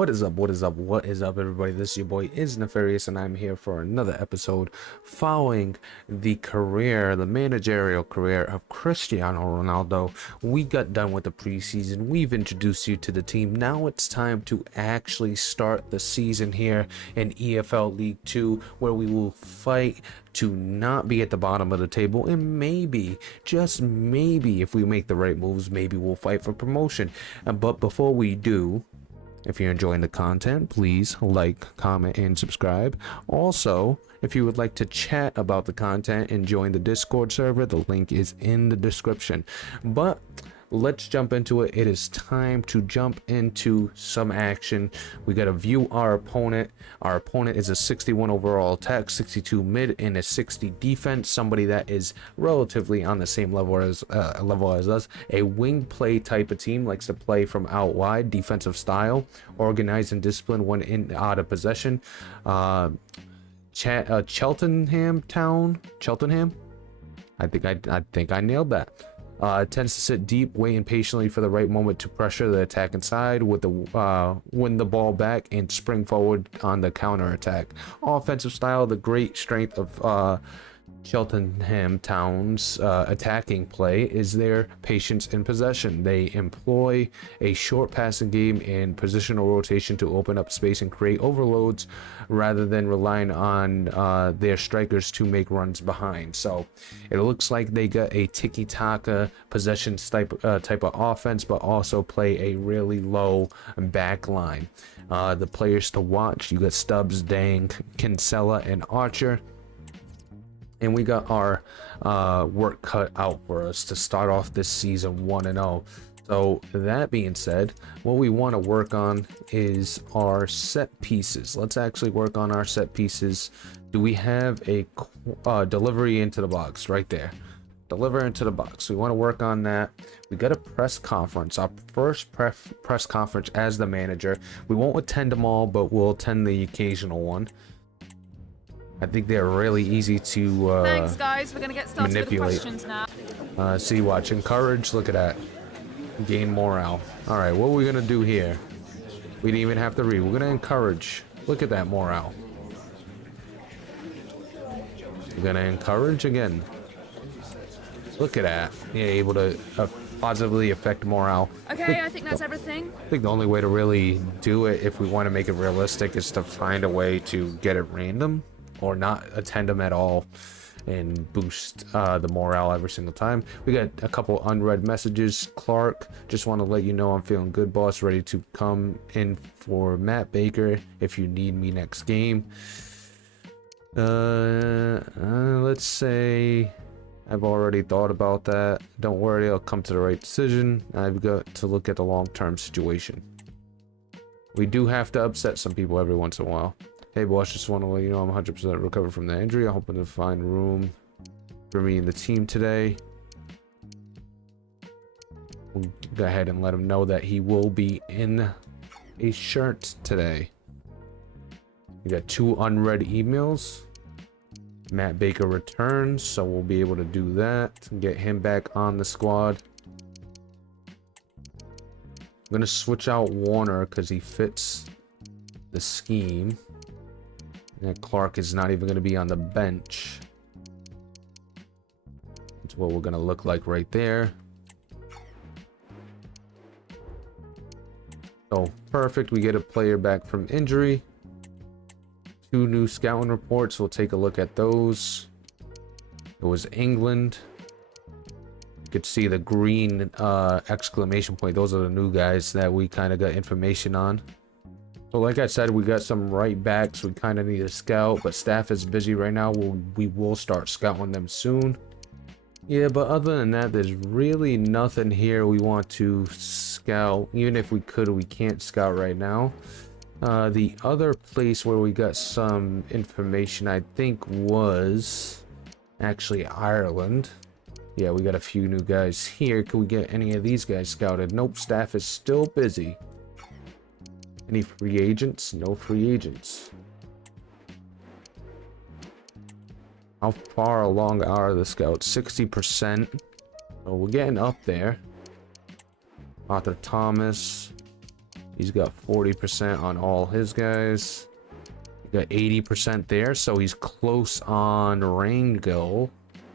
What is up? What is up? What is up, everybody? This is your boy is Nefarious, and I'm here for another episode following the managerial career of Cristiano Ronaldo. We got done with the preseason. We've introduced you to the team. Now it's time to actually start the season here in EFL League 2, where we will fight to not be at the bottom of the table, and maybe, just maybe, if we make the right moves, maybe we'll fight for promotion. But before we do, if you're enjoying the content, please like, comment, and subscribe. Also, if you would like to chat about the content and join the Discord server, the link is in the description. But let's jump into it. It is time to jump into some action. We got to view our opponent. Our opponent is a 61 overall attack, 62 mid, and a 60 defense. Somebody that is relatively on the same level as us. A wing play type of team, likes to play from out wide, defensive style, organized and disciplined when out of possession. Cheltenham. I think I nailed that. Tends to sit deep, waiting patiently for the right moment to pressure the attacking side with the win the ball back and spring forward on the counter attack. Offensive style, the great strength of Cheltenham Town's attacking play is their patience in possession. They employ a short passing game and positional rotation to open up space and create overloads rather than relying on their strikers to make runs behind. So it looks like they got a tiki-taka possession type of offense, but also play a really low back line. The players to watch, you got Stubbs, Dang, Kinsella, and Archer. And we got our work cut out for us to start off this season 1-0. So that being said, what we want to work on is our set pieces. Let's actually work on our set pieces. Do we have a delivery into the box? Right there. Deliver into the box. We want to work on that. We got a press conference, our first press conference as the manager. We won't attend them all, but we'll attend the occasional one. I think they're really easy to Thanks, guys. We're gonna get started manipulate. with the questions now. See, watch, encourage. Look at that. Gain morale. All right, what are we gonna do here? We didn't even have to read. We're gonna encourage. Look at that morale. We're gonna encourage again. Look at that. Yeah, able to positively affect morale. Okay, I think that's everything. I think the only way to really do it, if we want to make it realistic, is to find a way to get it random or not attend them at all and boost the morale every single time. We got a couple unread messages. Clark, just want to let you know I'm feeling good, boss. Ready to come in for Matt Baker if you need me next game. Let's say I've already thought about that. Don't worry, I'll come to the right decision. I've got to look at the long-term situation. We do have to upset some people every once in a while. Hey boss, just want to let you know I'm 100% recovered from the injury. I'm hoping to find room for me in the team today. We'll go ahead and let him know that he will be in a shirt today. We got 2 unread emails. Matt Baker returns, so we'll be able to do that and get him back on the squad. I'm gonna switch out Warner because he fits the scheme. And Clark is not even going to be on the bench. That's what we're going to look like right there. So perfect. We get a player back from injury. 2 new scouting reports. We'll take a look at those. It was England. You could see the green exclamation point. Those are the new guys that we kind of got information on. So like I said, we got some right backs we kind of need to scout, but staff is busy right now. We will start scouting them soon. Yeah, but other than that, there's really nothing here we want to scout. Even if we could, we can't scout right now. The other place where we got some information, I think, was actually Ireland. Yeah, we got a few new guys here. Can we get any of these guys scouted? Nope, staff is still busy. Any free agents? No free agents. How far along are the scouts? 60%. So we're getting up there. Arthur Thomas. He's got 40% on all his guys. He got 80% there, so he's close on Rango.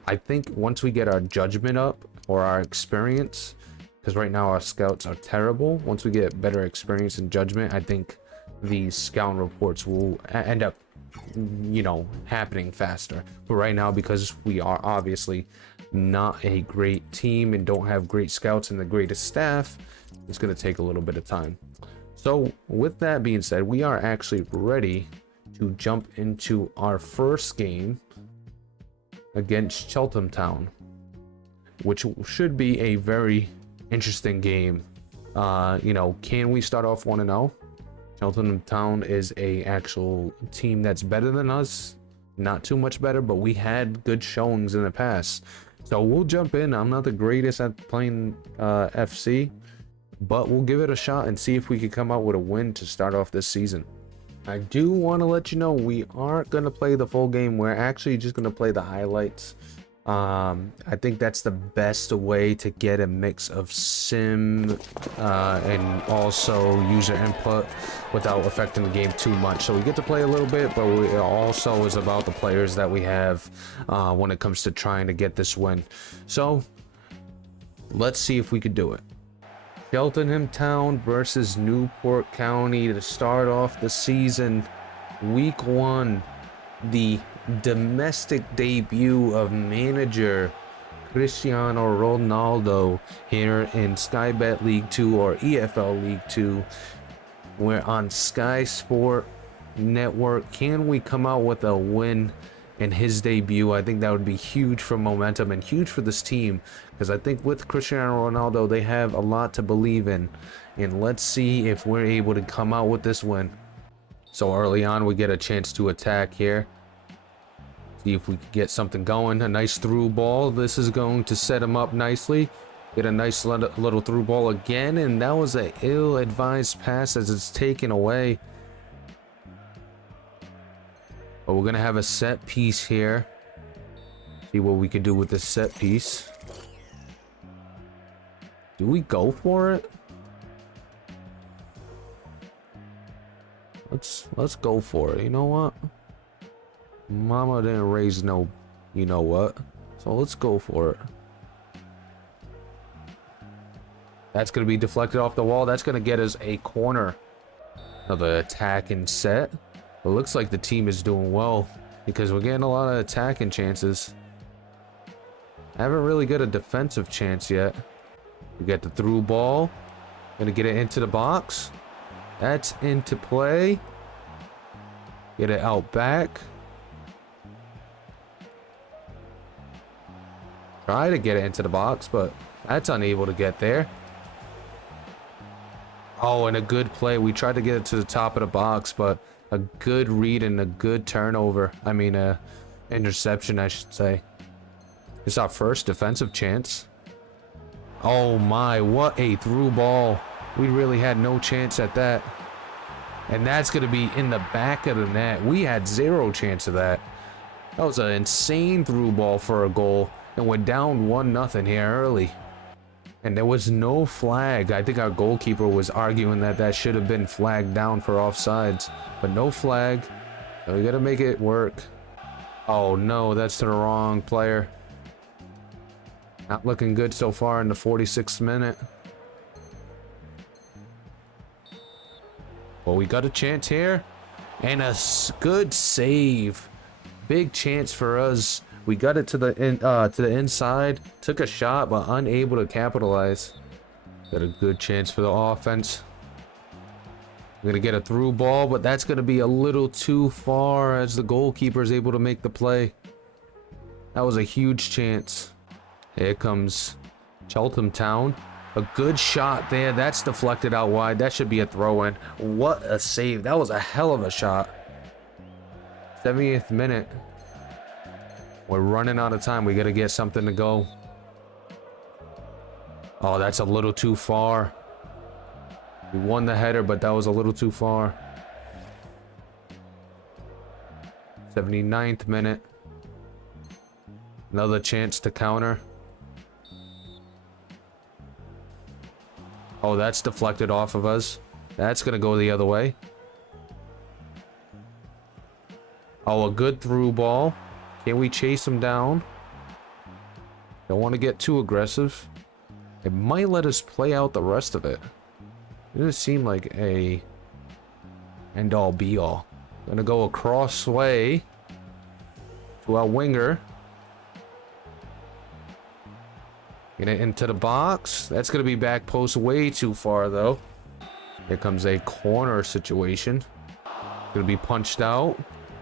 I think once we get our judgment up or our experience, because right now our scouts are terrible. Once we get better experience and judgment, I think these scout reports will end up, you know, happening faster. But right now, because we are obviously not a great team and don't have great scouts and the greatest staff, it's going to take a little bit of time. So with that being said, we are actually ready to jump into our first game against Cheltenham Town, which should be a very interesting game. You know, can we start off 1-0? Cheltenham Town is a actual team that's better than us, not too much better, but we had good showings in the past. So we'll jump in. I'm not the greatest at playing FC, but we'll give it a shot and see if we can come out with a win to start off this season. I do want to let you know we aren't going to play the full game. We're actually just going to play the highlights. I think that's the best way to get a mix of sim and also user input without affecting the game too much. So we get to play a little bit, but it also is about the players that we have when it comes to trying to get this win. So let's see if we could do it. Cheltenham Town versus Newport County to start off the season. Week 1, the domestic debut of manager Cristiano Ronaldo here in Sky Bet League 2 or EFL League 2. We're on Sky Sport Network. Can we come out with a win in his debut? I think that would be huge for momentum and huge for this team, because I think with Cristiano Ronaldo they have a lot to believe in, and let's see if we're able to come out with this win. So early on we get a chance to attack here, see if we can get something going. A nice through ball. This is going to set him up nicely. Get a nice little through ball again, and that was an ill-advised pass as it's taken away. But we're gonna have a set piece here. See what we can do with this set piece. Do we go for it? Let's go for it. You know what? Mama didn't raise no, you know what? So let's go for it. That's gonna be deflected off the wall. That's gonna get us a corner. Another attack and set. It looks like the team is doing well because we're getting a lot of attacking chances. I haven't really got a defensive chance yet. We get the through ball. Gonna get it into the box. That's into play. Get it out back. Try to get it into the box, but that's unable to get there. Oh, and a good play. We tried to get it to the top of the box, but a good read and a good turnover. I mean, interception, I should say. It's our first defensive chance. Oh my, what a through ball. We really had no chance at that. And that's going to be in the back of the net. We had zero chance of that. That was an insane through ball for a goal. And we're down 1-0 here early. And there was no flag. I think our goalkeeper was arguing that that should have been flagged down for offsides. But no flag. So we got to make it work. Oh no, that's to the wrong player. Not looking good so far in the 46th minute. Well, we got a chance here. And a good save. Big chance for us. We got it to the inside. Took a shot, but unable to capitalize. Got a good chance for the offense. We're gonna get a through ball, but that's gonna be a little too far as the goalkeeper is able to make the play. That was a huge chance. Here comes Cheltenham Town. A good shot there. That's deflected out wide. That should be a throw-in. What a save. That was a hell of a shot. 70th minute. We're running out of time. We got to get something to go. Oh, that's a little too far. We won the header, but that was a little too far. 79th minute. Another chance to counter. Oh, that's deflected off of us. That's going to go the other way. Oh, a good through ball. Can we chase him down? Don't want to get too aggressive. It might let us play out the rest of it. It doesn't seem like a end-all be-all. Gonna go across way to our winger. Get it into the box. That's gonna be back post way too far though. Here comes a corner situation. Gonna be punched out,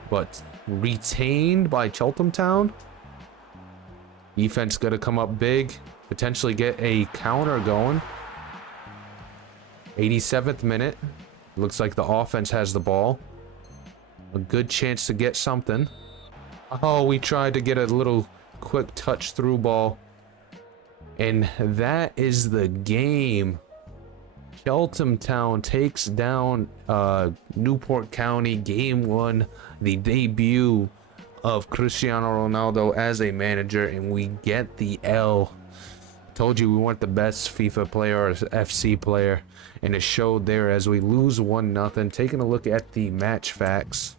but retained by Cheltenham Town. Defense gonna come up big, potentially get a counter going. 87th minute. Looks like the offense has the ball. A good chance to get something. Oh, we tried to get a little quick touch through ball. And that is the game. Cheltenham Town takes down Newport County. Game 1, the debut of Cristiano Ronaldo as a manager, and we get the L. Told you we weren't the best FIFA player or FC player, and it showed there as we lose 1-0. Taking a look at the match facts.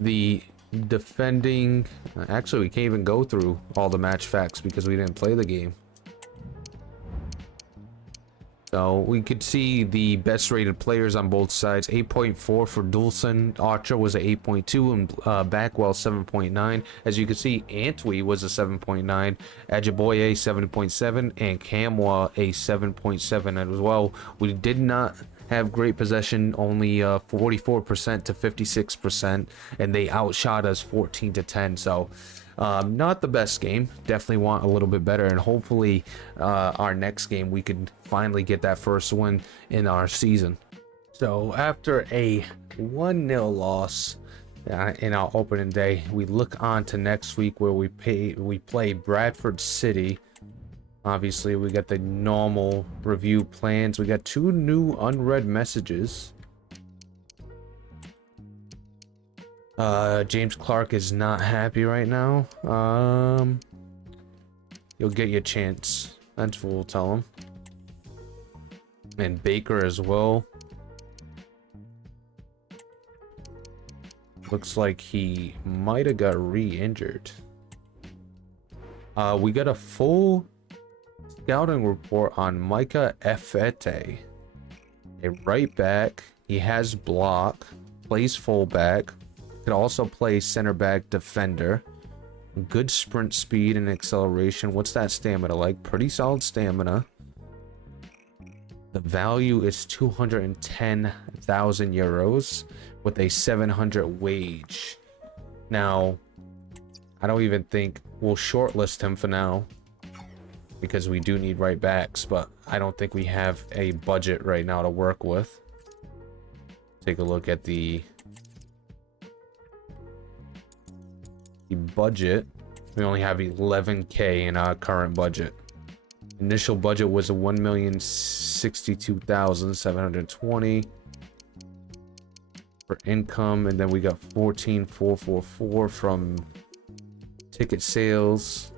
The defending, actually we can't even go through all the match facts because we didn't play the game. So we could see the best rated players on both sides. 8.4 for Dulcin. Archer was a 8.2 and Backwell 7.9. As you can see, Antwi was a 7.9, Ajiboye 7.7, and Camwa a 7.7 as well. We did not have great possession, only 44% to 56%, and they outshot us 14-10. So not the best game. Definitely want a little bit better, and hopefully our next game we could finally get that first win in our season. So after a 1-0 loss in our opening day, we look on to next week where we play Bradford City. Obviously, we got the normal review plans. We got 2 new unread messages. James Clark is not happy right now. You'll get your chance. That's what we'll tell him. And Baker as well. Looks like he might have got re-injured. We got a full scouting report on Micah Efete. A right back. He has block. Plays fullback. Could also play center back defender. Good sprint speed and acceleration. What's that stamina like? Pretty solid stamina. The value is 210,000 euros with a 700 wage. Now, I don't even think we'll shortlist him for now because we do need right backs, but I don't think we have a budget right now to work with. Take a look at the budget. We only have 11k in our current budget. Initial budget was a 1,062,720 for income, and then we got 14,444 from ticket sales.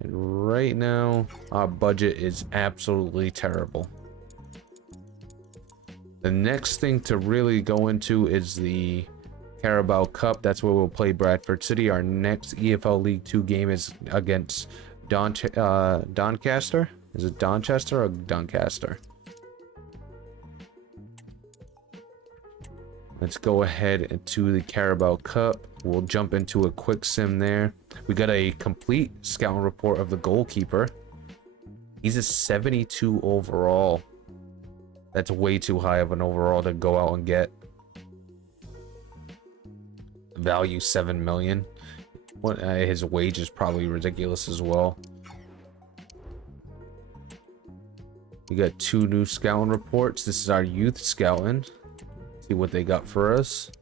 And right now our budget is absolutely terrible. The next thing to really go into is the Carabao Cup. That's where we'll play Bradford City. Our next EFL League 2 game is against Doncaster. Is it Donchester or Doncaster? Let's go ahead into the Carabao Cup. We'll jump into a quick sim there. We got a complete scouting report of the goalkeeper. He's a 72 overall. That's way too high of an overall to go out and get. Value 7 million. His wage is probably ridiculous as well. We got 2 new scouting reports. This is our youth scouting. See what they got for us.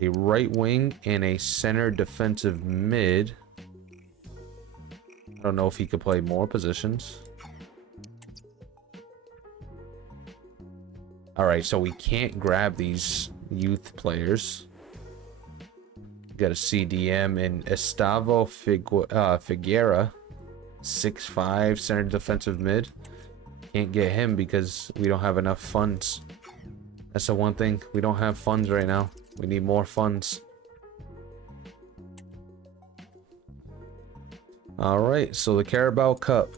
A right wing and a center defensive mid. I don't know if he could play more positions. All right, so we can't grab these youth players. Got a CDM in Estavo Figuera, 6'5", center defensive mid. can't get him because we don't have enough funds. That's the one thing. We don't have funds right now. We need more funds. All right, so the Carabao Cup.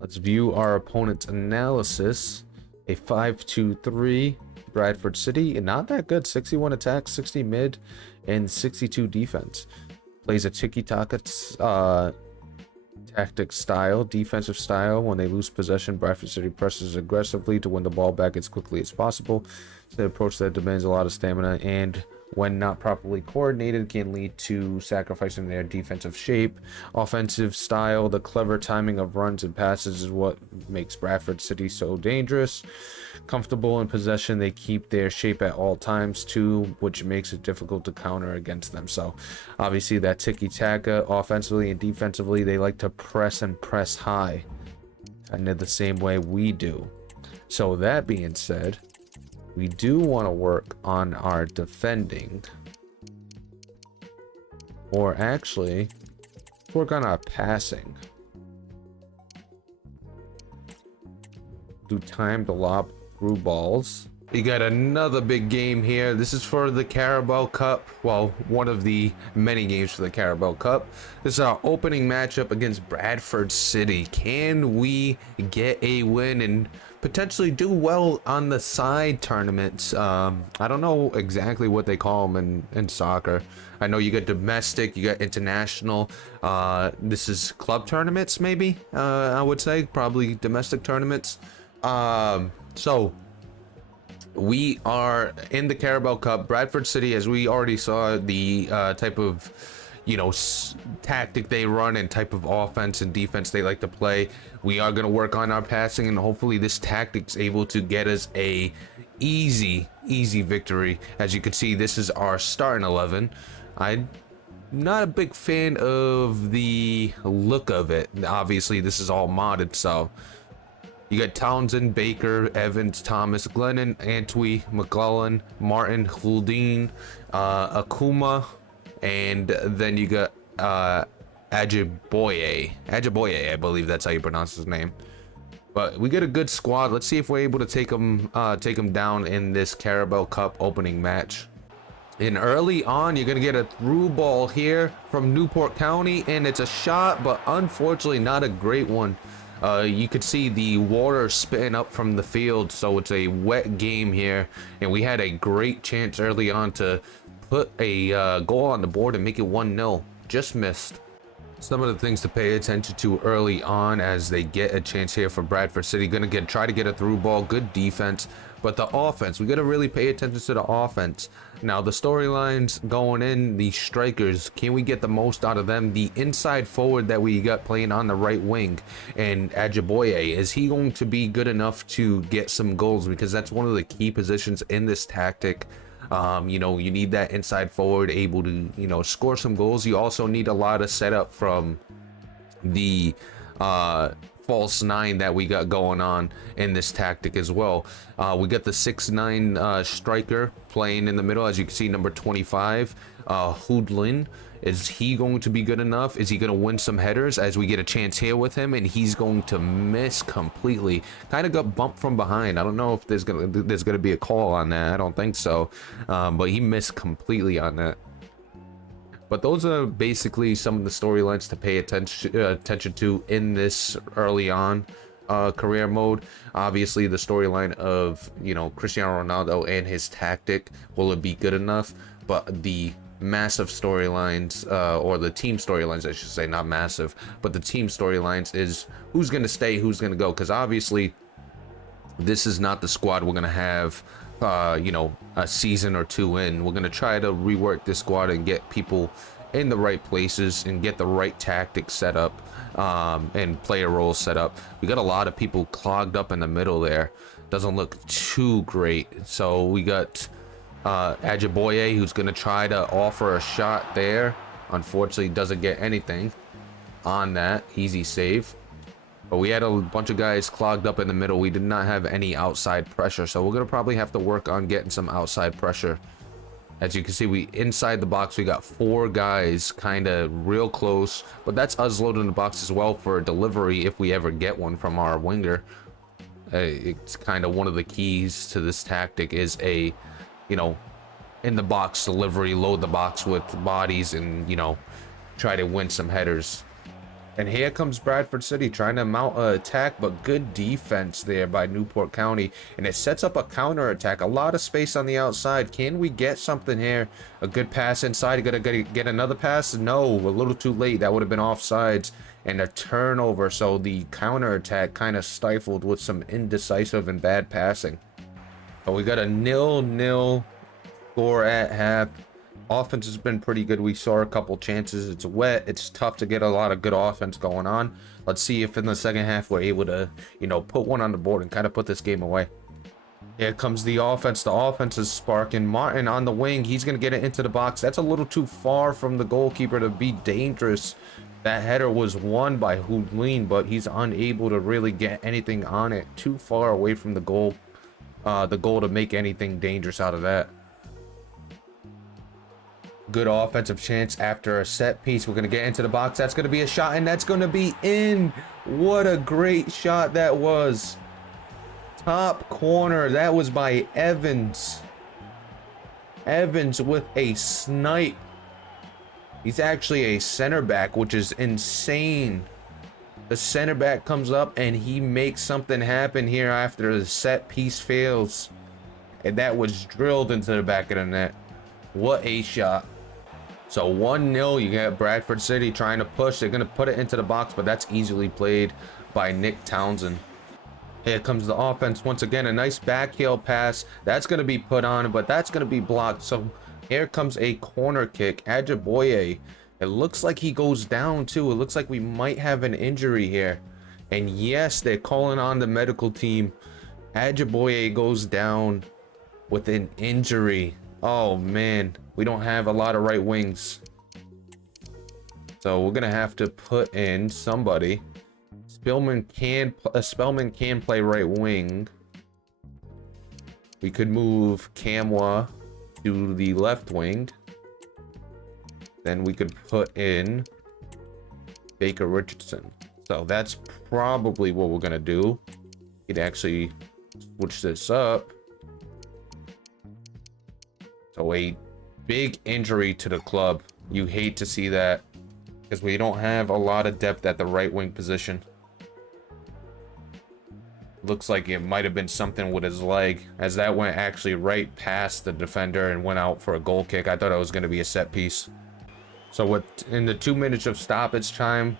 Let's view our opponent's analysis. A 5-2-3 Bradford City. Not that good. 61 attack, 60 mid, and 62 defense. Plays a tiki-taka tactic style, defensive style. When they lose possession, Bradford City presses aggressively to win the ball back as quickly as possible. It's an approach that demands a lot of stamina and, when not properly coordinated, can lead to sacrificing their defensive shape. Offensive style, the clever timing of runs and passes is what makes Bradford City so dangerous. Comfortable in possession, they keep their shape at all times too, which makes it difficult to counter against them. So obviously that tiki-taka, offensively and defensively, they like to press and press high, kind of the same way we do. So that being said, we do want to work on our defending, or actually work on our passing. Do time to lob through balls. We got another big game here. This is for the Carabao Cup. Well, one of the many games for the Carabao Cup. This is our opening matchup against Bradford City. Can we get a win and potentially do well on the side tournaments? I don't know exactly what they call them in soccer. I know you got domestic, you got international. This is club tournaments, maybe. I would say probably domestic tournaments. So we are in the Carabao Cup. Bradford City, as we already saw, the type of tactic they run and type of offense and defense they like to play. We are going to work on our passing, and hopefully this tactic's able to get us a easy victory. As you can see, this is our starting 11. I'm not a big fan of the look of it. Obviously this is all modded, so you got Townsend, Baker, Evans, Thomas, Glennon, Antwi, McClellan, Martin, Huldine, Akuma, and then you got Ajiboye, I believe that's how you pronounce his name. But we get a good squad. Let's see if we're able to take them down in this Carabao Cup opening match. And early on, you're gonna get a through ball here from Newport County, and it's a shot, but unfortunately not a great one. You could see the water spitting up from the field, so it's a wet game here, and we had a great chance early on to put a goal on the board and make it 1-0. Just missed. Some of the things to pay attention to early on as they get a chance here for Bradford City. Gonna try to get a through ball, good defense, but the offense, we gotta really pay attention to the offense. Now the storylines going in, the strikers, can we get the most out of them? The inside forward that we got playing on the right wing, and Ajiboye, is he going to be good enough to get some goals? Because that's one of the key positions in this tactic. You need that inside forward able to, score some goals. You also need a lot of setup from the false nine that we got going on in this tactic as well. We got the 6'9" striker playing in the middle, as you can see, number 25, Hoodlin. Is he going to be good enough? Is he going to win some headers as we get a chance here with him? And he's going to miss completely. Kind of got bumped from behind. I don't know if there's gonna be a call on that. I don't think so. But he missed completely on that. But those are basically some of the storylines to pay attention to in this early on career mode. Obviously the storyline of Cristiano Ronaldo and his tactic, will it be good enough? But the massive storylines, or the team storylines I should say, not massive, but the team storylines is who's going to stay, who's going to go, because obviously this is not the squad we're going to have a season or two in. We're going to try to rework this squad and get people in the right places and get the right tactics set up, and player roles set up. We got a lot of people clogged up in the middle there. Doesn't look too great. So we got Ajiboye, who's going to try to offer a shot there. Unfortunately doesn't get anything on that. Easy save. But we had a bunch of guys clogged up in the middle. We did not have any outside pressure, so we're going to probably have to work on getting some outside pressure. As you can see, we inside the box, we got 4 guys kind of real close, but that's us loading the box as well for a delivery if we ever get one from our winger. It's kind of one of the keys to this tactic is a, you know, in the box delivery, load the box with bodies and, you know, try to win some headers. And here comes Bradford City trying to mount an attack, but good defense there by Newport County. And it sets up a counter attack. A lot of space on the outside. Can we get something here? A good pass inside. Gonna get another pass? No, a little too late. That would have been offsides. And a turnover. So the counter attack kind of stifled with some indecisive and bad passing. So we got a 0-0 score at half. Offense has been pretty good. We saw a couple chances. It's wet. It's tough to get a lot of good offense going on. Let's see if in the second half we're able to, you know, put one on the board and kind of put this game away. Here comes the offense. The offense is sparking. Martin on the wing. He's going to get it into the box. That's a little too far from the goalkeeper to be dangerous. That header was won by Houdlin, but he's unable to really get anything on it. Too far away from the goal to make anything dangerous out of that. Good offensive chance after a set piece. We're going to get into the box. That's going to be a shot, and that's going to be in. What a great shot that was. Top corner. That was by Evans. Evans with a snipe. He's actually a center back, which is insane. The center back comes up, and he makes something happen here after the set piece fails. And that was drilled into the back of the net. What a shot. So 1-0, you got Bradford City trying to push. They're going to put it into the box, but that's easily played by Nick Townsend. Here comes the offense once again. A nice backheel pass. That's going to be put on, but that's going to be blocked. So here comes a corner kick. Ajiboye. It looks like he goes down too. It looks like we might have an injury here. And yes, they're calling on the medical team. Ajiboye goes down with an injury. Oh man, we don't have a lot of right wings. So we're gonna have to put in somebody. Spellman can play right wing. We could move Kamwa to the left wing. Then we could put in Baker Richardson. So that's probably what we're gonna do. We'd actually switch this up. So a big injury to the club. You hate to see that because we don't have a lot of depth at the right wing position. Looks like it might have been something with his leg, as that went actually right past the defender and went out for a goal kick. I thought it was going to be a set piece. So in the 2 minutes of stoppage time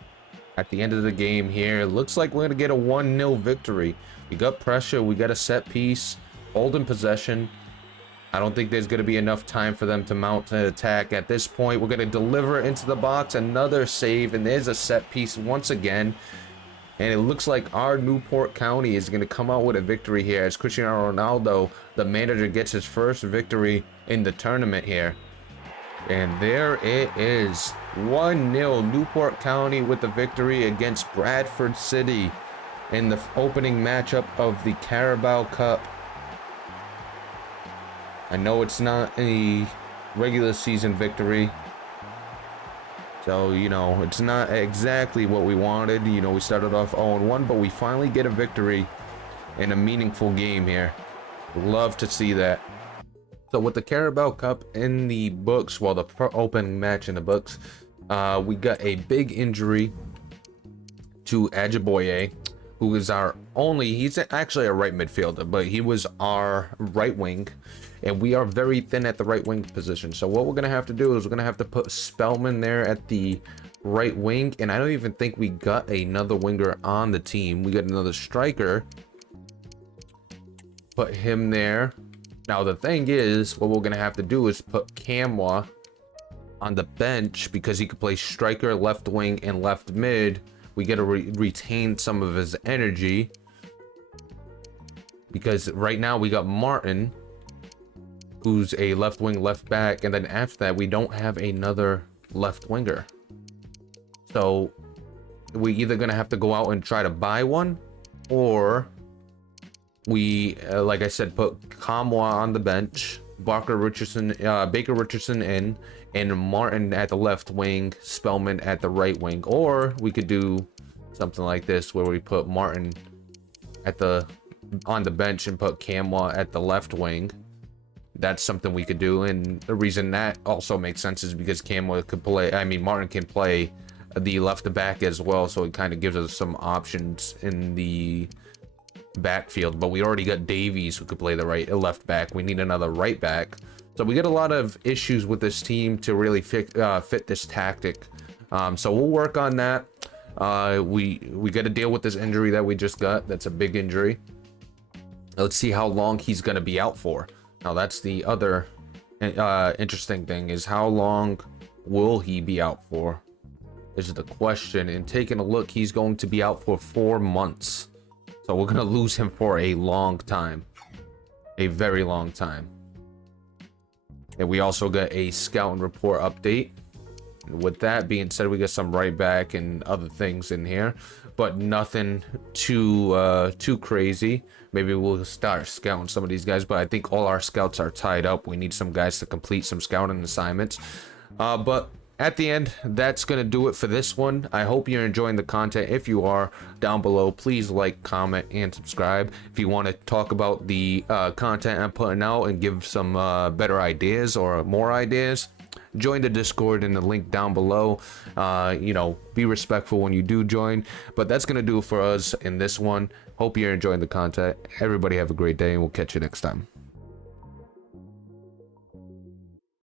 at the end of the game here, it looks like we're going to get a 1-0 victory. We got pressure, we got a set piece, holding possession. I don't think there's going to be enough time for them to mount an attack at this point. We're going to deliver into the box, another save, and there's a set piece once again. And it looks like our Newport County is going to come out with a victory here as Cristiano Ronaldo, the manager, gets his first victory in the tournament here. And there it is. 1-0 Newport County with the victory against Bradford City in the opening matchup of the Carabao Cup. I know it's not a regular season victory, so, you know, it's not exactly what we wanted. You know, we started off 0-1, but we finally get a victory in a meaningful game here. Love to see that. So with the Carabao Cup in the books, well, the opening match in the books, we got a big injury to Ajiboye, who is he's actually a right midfielder, but he was our right wing. And we are very thin at the right wing position. So what we're going to have to do is we're going to have to put Spellman there at the right wing. And I don't even think we got another winger on the team. We got another striker. Put him there. Now, the thing is, what we're going to have to do is put Kamwa on the bench because he could play striker, left wing, and left mid. We got to retain some of his energy. Because right now we got Martin, who's a left wing, left back, and then after that we don't have another left winger. So we either gonna have to go out and try to buy one, or we, like I said, put Kamwa on the bench, Baker Richardson in, and Martin at the left wing, Spellman at the right wing. Or we could do something like this where we put Martin at the on the bench and put Camwa at the left wing, that's something we could do. And the reason that also makes sense is because Camwa could play, I mean, Martin can play the left back as well, so it kind of gives us some options in the backfield. But we already got Davies who could play the left back. We need another right back. So we get a lot of issues with this team to really fit this tactic. So we'll work on that. We got to deal with this injury that we just got. That's a big injury. Let's see how long he's going to be out for. Now that's the other interesting thing, is how long will he be out for is the question. And taking a look, he's going to be out for 4 months. So we're going to lose him for a long time, a very long time. And we also got a scouting report update. With that being said, we got some right back and other things in here, but nothing too crazy. Maybe we'll start scouting some of these guys, but I think all our scouts are tied up. We need some guys to complete some scouting assignments. But at the end, that's gonna do it for this one. I hope you're enjoying the content. If you are, down below, please like, comment, and subscribe. If you want to talk about the content I'm putting out and give some better ideas or more ideas, join the Discord in the link down below. You know, be respectful when you do join. But that's gonna do it for us in this one. Hope you're enjoying the content. Everybody have a great day, and we'll catch you next time.